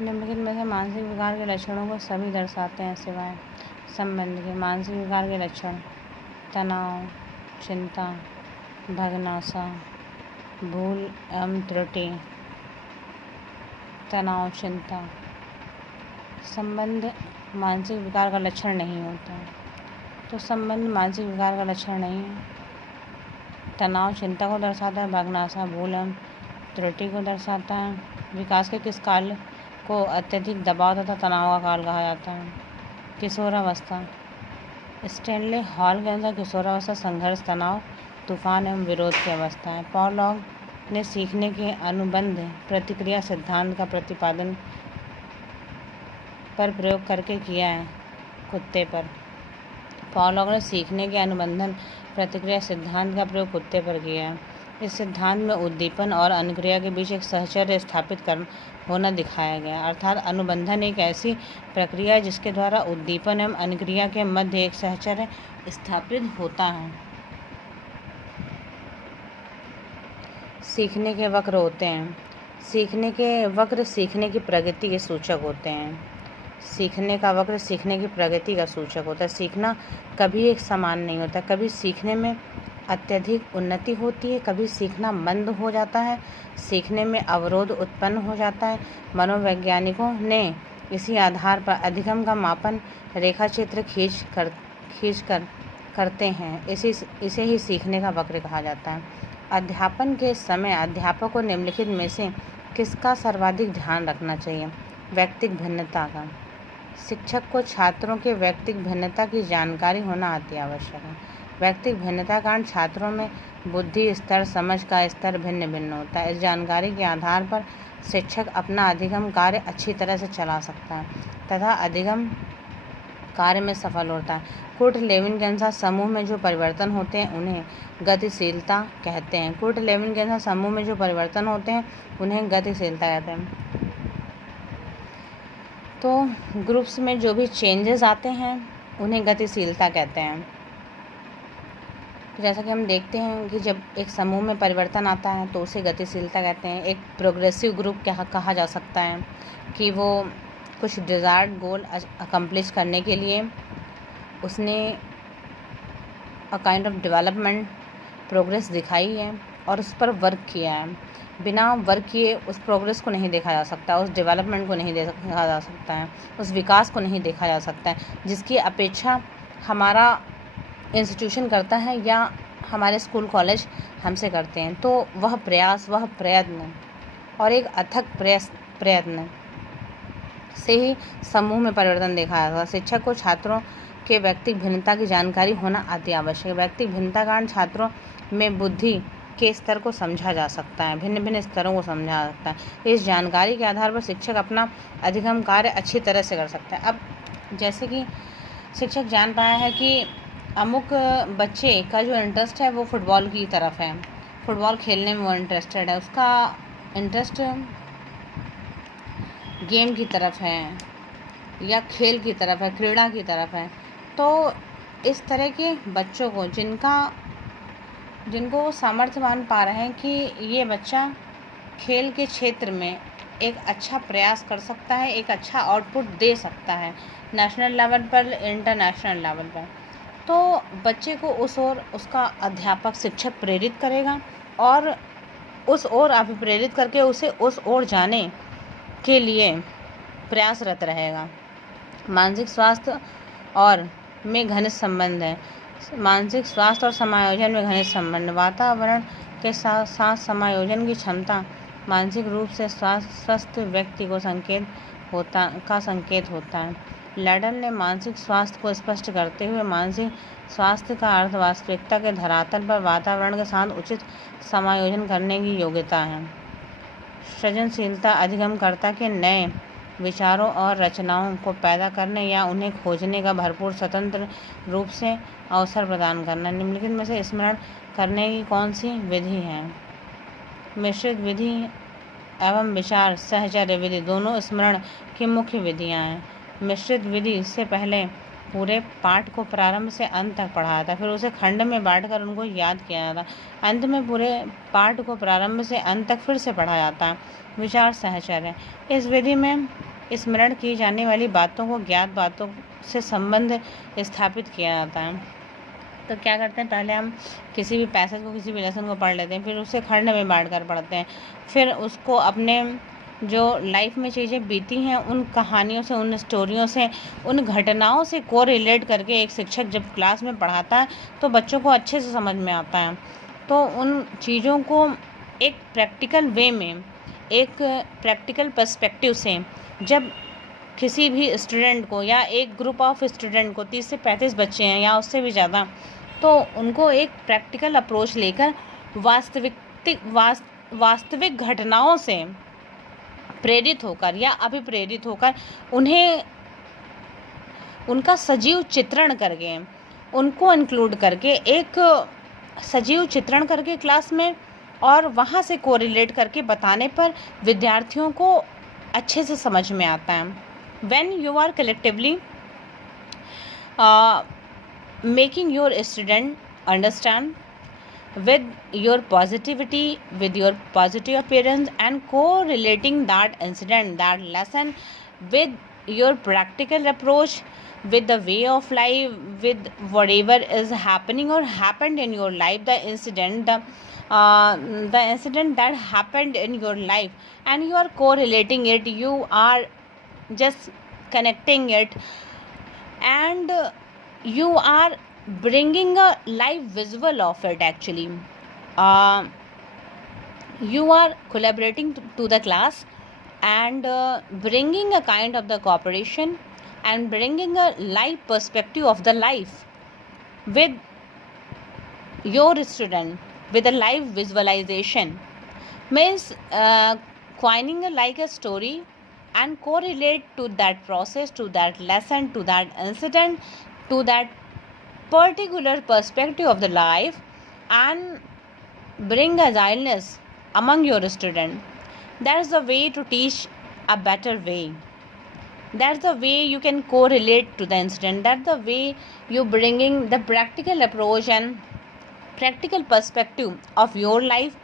निम्नलिखित में से मानसिक विकार के लक्षणों को सभी दर्शाते हैं सिवाय संबंध के। मानसिक विकार के लक्षण: तनाव, चिंता, भग्नाशा, भूल एवं त्रुटि। तनाव, चिंता। संबंध मानसिक विकार का लक्षण नहीं होता, तो संबंध मानसिक विकार का लक्षण नहीं है। तनाव चिंता को दर्शाता है, भग्नाशा भूल एवं त्रुटि को दर्शाता है। विकास के किस काल को अत्यधिक दबाव तथा तनाव का काल कहा जाता है? किशोरावस्था। स्टैनले हॉल के अनुसार किशोरावस्था संघर्ष, तनाव, तूफान एवं विरोध की अवस्था है। पॉलॉग ने सीखने के अनुबंध प्रतिक्रिया सिद्धांत का प्रतिपादन पर प्रयोग करके किया है कुत्ते पर। पॉलॉग ने सीखने के अनुबंधन प्रतिक्रिया सिद्धांत का प्रयोग कुत्ते पर किया है। इस सिद्धांत में उद्दीपन और अनुक्रिया के बीच एक सहचर्य स्थापित होना दिखाया गया, अर्थात अनुबंधन एक ऐसी प्रक्रिया है जिसके द्वारा उद्दीपन एवं अनुक्रिया के मध्य एक सहचर्य स्थापित होता है। सीखने के वक्र होते हैं। सीखने के वक्र सीखने की प्रगति के सूचक होते हैं। सीखने का वक्र सीखने की प्रगति का सूचक होता है। सीखना कभी एक समान नहीं होता, कभी सीखने में अत्यधिक उन्नति होती है, कभी सीखना मंद हो जाता है, सीखने में अवरोध उत्पन्न हो जाता है। मनोवैज्ञानिकों ने इसी आधार पर अधिगम का मापन रेखाचित्र खींच कर करते हैं। इसे ही सीखने का वक्र कहा जाता है। अध्यापन के समय अध्यापक को निम्नलिखित में से किसका सर्वाधिक ध्यान रखना चाहिए? व्यक्तिगत भिन्नता का। शिक्षक को छात्रों के व्यक्तिगत भिन्नता की जानकारी होना अति आवश्यक है। व्यक्तिगत भिन्नता के कारण छात्रों में बुद्धि स्तर, समझ का स्तर भिन्न भिन्न होता है। इस जानकारी के आधार पर शिक्षक अपना अधिगम कार्य अच्छी तरह से चला सकता है तथा अधिगम कार्य में सफल होता है। कुर्ट लेविन के अनुसार समूह में जो परिवर्तन होते हैं उन्हें गतिशीलता कहते हैं। कुर्ट लेविन के अनुसार समूह में जो परिवर्तन होते हैं उन्हें गतिशीलता कहते हैं। तो ग्रुप्स में जो भी चेंजेस आते हैं उन्हें गतिशीलता कहते हैं। जैसा कि हम देखते हैं कि जब एक समूह में परिवर्तन आता है तो उसे गतिशीलता कहते हैं। एक प्रोग्रेसिव ग्रुप क्या कहा जा सकता है कि वो कुछ डिज़ायर्ड गोल अकम्प्लिश करने के लिए उसने a kind of development progress दिखाई है और उस पर वर्क किया है। बिना वर्क किए उस प्रोग्रेस को नहीं देखा जा सकता, उस डेवलपमेंट को नहीं देखा जा सकता है, उस विकास को नहीं देखा जा सकता है जिसकी अपेक्षा हमारा इंस्टीट्यूशन करता है या हमारे स्कूल कॉलेज हमसे करते हैं। तो वह प्रयास, वह प्रयत्न और एक अथक प्रयत्न से ही समूह में परिवर्तन देखा जाता है। शिक्षक को छात्रों के व्यक्तिगत भिन्नता की जानकारी होना अति आवश्यक है। व्यक्तिगत भिन्नता के कारण छात्रों में बुद्धि के स्तर को समझा जा सकता है, भिन्न भिन्न स्तरों को समझा जा सकता है। इस जानकारी के आधार पर शिक्षक अपना अधिगम कार्य अच्छी तरह से कर सकता है। अब जैसे कि शिक्षक जान पाया है कि अमुक बच्चे का जो इंटरेस्ट है वो फुटबॉल की तरफ है, फुटबॉल खेलने में वो इंटरेस्टेड है, उसका इंटरेस्ट गेम की तरफ है या खेल की तरफ है, क्रीड़ा की तरफ है। तो इस तरह के बच्चों को जिनको सामर्थ्यवान पा रहे हैं कि ये बच्चा खेल के क्षेत्र में एक अच्छा प्रयास कर सकता है, एक अच्छा आउटपुट दे सकता है नेशनल लेवल पर, इंटरनेशनल लेवल पर, तो बच्चे को उस ओर उसका अध्यापक, शिक्षक प्रेरित करेगा और उस ओर अभिप्रेरित करके उसे उस ओर जाने के लिए प्रयासरत रहेगा। मानसिक स्वास्थ्य और में घनिष्ठ संबंध है। मानसिक स्वास्थ्य और समायोजन में घनिष्ठ संबंध। वातावरण के साथ साथ समायोजन की क्षमता मानसिक रूप से स्वस्थ व्यक्ति को संकेत होता है। लैडल ने मानसिक स्वास्थ्य को स्पष्ट करते हुए मानसिक स्वास्थ्य का अर्थ वास्तविकता के धरातल पर वातावरण के साथ उचित समायोजन करने की योग्यता है। सृजनशीलता अधिगमकर्ता के नए विचारों और रचनाओं को पैदा करने या उन्हें खोजने का भरपूर स्वतंत्र रूप से अवसर प्रदान करना। निम्नलिखित में से स्मरण करने की कौन सी विधि है? मिश्रित विधि एवं विचार सहचर्य विधि दोनों स्मरण की मुख्य विधियां हैं। मिश्रित विधि से पहले पूरे पाठ को प्रारंभ से अंत तक पढ़ा जाता है, फिर उसे खंड में बांटकर उनको याद किया जाता है। अंत में पूरे पाठ को प्रारंभ से अंत तक फिर से पढ़ा जाता है। विचार सहचर्य, इस विधि में स्मरण की जाने वाली बातों को ज्ञात बातों से संबंध स्थापित किया जाता है। तो क्या करते हैं, पहले हम किसी भी पैसेज को, किसी भी लेसन को पढ़ लेते हैं, फिर उसे खंड में बांट कर पढ़ते हैं, फिर उसको अपने जो लाइफ में चीज़ें बीती हैं उन कहानियों से, उन स्टोरियों से, उन घटनाओं से को रिलेट करके एक शिक्षक जब क्लास में पढ़ाता है तो बच्चों को अच्छे से समझ में आता है। तो उन चीज़ों को एक प्रैक्टिकल वे में, एक प्रैक्टिकल पर्सपेक्टिव से जब किसी भी स्टूडेंट को या एक ग्रुप ऑफ स्टूडेंट को 30 से 35 बच्चे हैं या उससे भी ज़्यादा, तो उनको एक प्रैक्टिकल अप्रोच लेकर वास्तविक घटनाओं से प्रेरित होकर या अभिप्रेरित होकर उन्हें उनका सजीव चित्रण करके, उनको इंक्लूड करके, एक सजीव चित्रण करके क्लास में और वहाँ से कोरिलेट करके बताने पर विद्यार्थियों को अच्छे से समझ में आता है। When you are collectively making your student understand with your positivity, with your positive appearance, and correlating that incident, that lesson with your practical approach, with the way of life, with whatever is happening or happened in your life, the incident that happened in your life, and you are correlating it, you are just connecting it, and you are bringing a live visual of it. Actually, you are collaborating to the class and bringing a kind of the cooperation and bringing a live perspective of the life with your student, with a live visualization, means coining like a story and correlate to that process, to that lesson, to that incident, to that particular perspective of the life, and bring agileness among your student. That is the way to teach a better way. That's the way you can correlate to the incident. That's the way you bringing the practical approach and practical perspective of your life,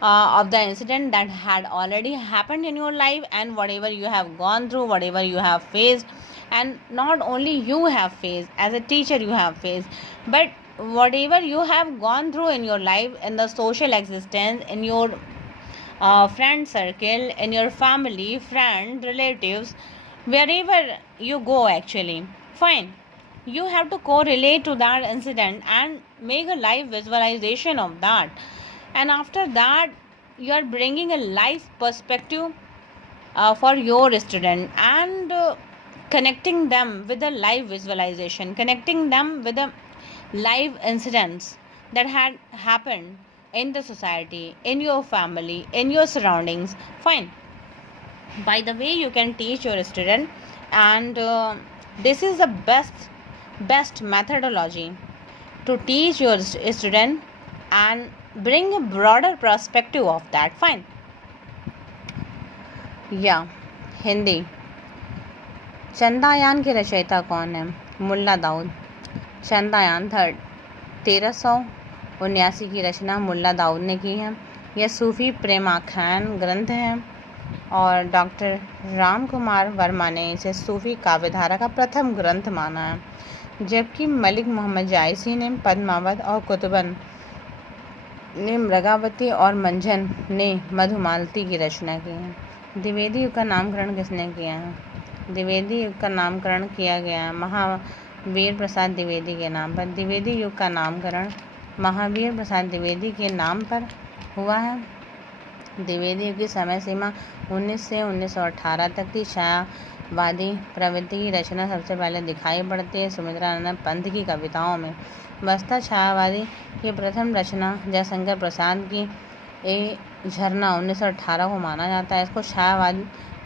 of the incident that had already happened in your life, and whatever you have gone through, whatever you have faced, and not only you have faced as a teacher you have faced, but whatever you have gone through in your life, in the social existence, in your friend circle, in your family, friend, relatives, wherever you go. Actually, fine, you have to correlate to that incident and make a live visualization of that, and after that you are bringing a life perspective for your student, and connecting them with a live visualization, connecting them with the live incidents that had happened in the society, in your family, in your surroundings. Fine, by the way you can teach your student, and this is the best methodology to teach your student and bring a broader perspective of that. Fine. या हिंदी। चंदायान के रचयिता कौन है? Mulla Daud. चंदायान third 1379 की रचना मुल्ला दाऊद ने की है। यह सूफी प्रेमाख्यान ग्रंथ है और डॉक्टर राम कुमार वर्मा ने इसे सूफी काव्यधारा का प्रथम ग्रंथ माना है, जबकि मलिक मोहम्मद जायसी ने पद्मावत और कुतुबन ने मृगावती और मंझन ने मधुमालती की रचना की है। द्विवेदी युग का नामकरण किसने किया है? द्विवेदी युग का नामकरण किया गया है महावीर प्रसाद द्विवेदी के नाम पर। द्विवेदी युग का नामकरण महावीर प्रसाद द्विवेदी के नाम पर हुआ है। द्विवेदी युग की समय सीमा 19 से 1918 तक थी। छायावादी प्रवृत्ति की रचना सबसे पहले दिखाई पड़ती है सुमित्रानंद पंत की कविताओं में। वस्तुतः छायावादी की प्रथम रचना जयशंकर प्रसाद की ए झरना 1918 को माना जाता है। इसको छायावाद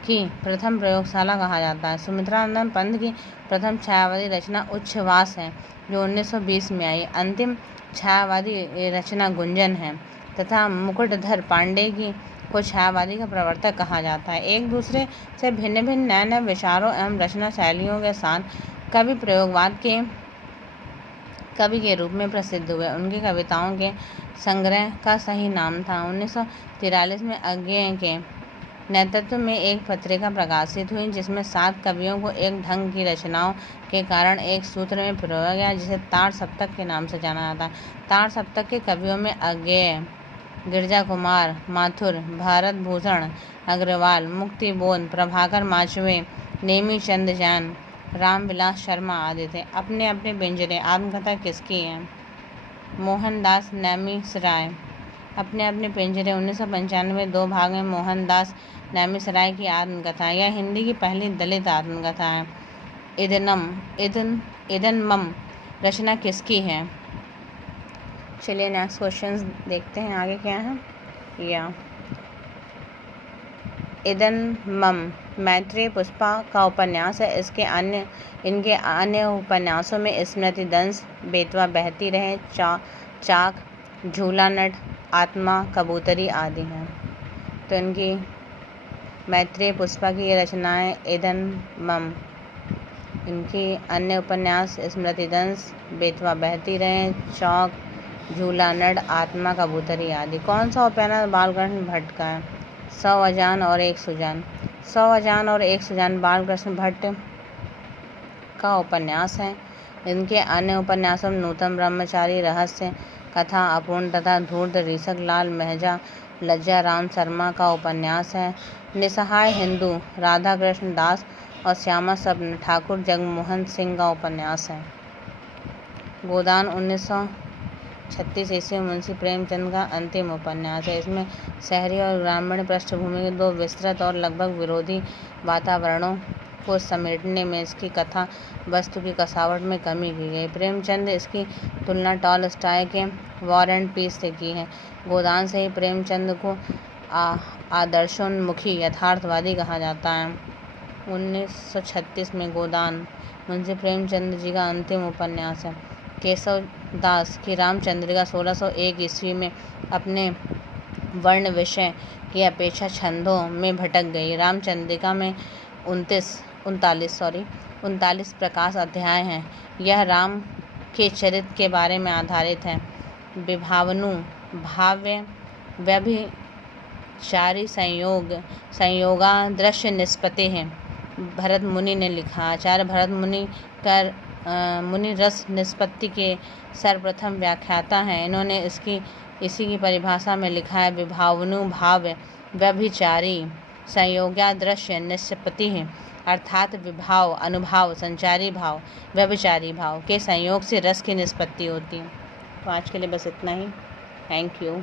की प्रथम प्रयोगशाला कहा जाता है। सुमित्रानंद पंत की प्रथम छायावादी रचना उच्छ्वास है जो 1920 में आई। अंतिम छायावादी रचना गुंजन है तथा मुकुटधर पांडे की को छायावादी का प्रवर्तक कहा जाता है। एक दूसरे से भिन्न भिन्न नए नए विचारों एवं रचना शैलियों के साथ कवि प्रयोगवाद के कवि के रूप में प्रसिद्ध हुए। उनकी कविताओं के संग्रह का सही नाम था 1943 में अज्ञेय के नेतृत्व में एक पत्रिका प्रकाशित हुई जिसमें 7 कवियों को एक ढंग की रचनाओं के कारण एक सूत्र में पिरोया गया, जिसे ताड़ सप्तक के नाम से जाना जाता है। ताड़ सप्तक के कवियों में अज्ञेय, गिरजा कुमार माथुर, भारत भूषण अग्रवाल, मुक्ति बोध, प्रभाकर माचवे, नेमी चंद जैन, रामविलास शर्मा आदि थे। अपने अपने पिंजरे आत्मकथा किसकी है? मोहनदास नेमिसराय। अपने अपने पिंजरे 1995 2 भाग में मोहनदास नेमिसराय की आत्मकथा। यह हिंदी की पहली दलित आत्मकथा है। इदनमम रचना किसकी है? चलिए नेक्स्ट क्वेश्चन देखते हैं आगे क्या है। या इदनमम मैत्रेय पुष्पा का उपन्यास है। इनके अन्य उपन्यासों में स्मृति दंश, बेतवा बहती रहे, चाक, झूला नट, आत्मा, कबूतरी आदि हैं। तो इनकी मैत्रेय पुष्पा की ये रचनाएं इदनमम। इनकी अन्य उपन्यास स्मृति दंश, बेतवा बहती रहे, चौक, झूला नट, आत्मा, कबूतरी आदि। कौन सा उपन्यास बालकृष्ण भट्ट का है? 100 अजान और एक सुजान। 100 अजान और एक सुजान बालकृष्ण भट्ट का उपन्यास है। इनके अन्य उपन्यासों में नूतन ब्रह्मचारी, रहस्य कथा, अपूर्ण तथा धूर्त, ऋषभ लाल महजा, लज्जा राम शर्मा का उपन्यास है। निसहाय हिंदू राधा कृष्ण दास और श्यामा स्वप्न ठाकुर जगमोहन सिंह का उपन्यास है। गोदान 1936 ईस्वी मुंशी प्रेमचंद का अंतिम उपन्यास है। इसमें शहरी और ग्रामीण पृष्ठभूमि के 2 विस्तृत और लगभग विरोधी वातावरणों को समेटने में इसकी कथा वस्तु की कसावट में कमी की गई। प्रेमचंद इसकी तुलना टॉलस्टॉय के वॉर एंड पीस से की है। गोदान से ही प्रेमचंद को आदर्शोन्मुखी यथार्थवादी कहा जाता है। 1936 में गोदान मुंशी प्रेमचंद जी का अंतिम उपन्यास है। केशव दास की रामचंद्रिका 1601 ईस्वी में अपने वर्ण विषय की अपेक्षा छंदों में भटक गई। रामचंद्रिका में 39 प्रकाश अध्याय हैं। यह राम के चरित्र के बारे में आधारित है। विभावनु भाव्य व्यभिचारी संयोगा दृश्य निष्पत्ति है। भरत मुनि ने लिखा। आचार्य भरत मुनि रस निष्पत्ति के सर्वप्रथम व्याख्याता हैं। इन्होंने इसी की परिभाषा में लिखा है, विभावनु भाव्य व्यभिचारी संयोगा दृश्य निष्पत्ति है, अर्थात विभाव, अनुभाव, संचारी भाव, व्यभिचारी भाव के संयोग से रस की निष्पत्ति होती है। तो आज के लिए बस इतना ही। Thank you.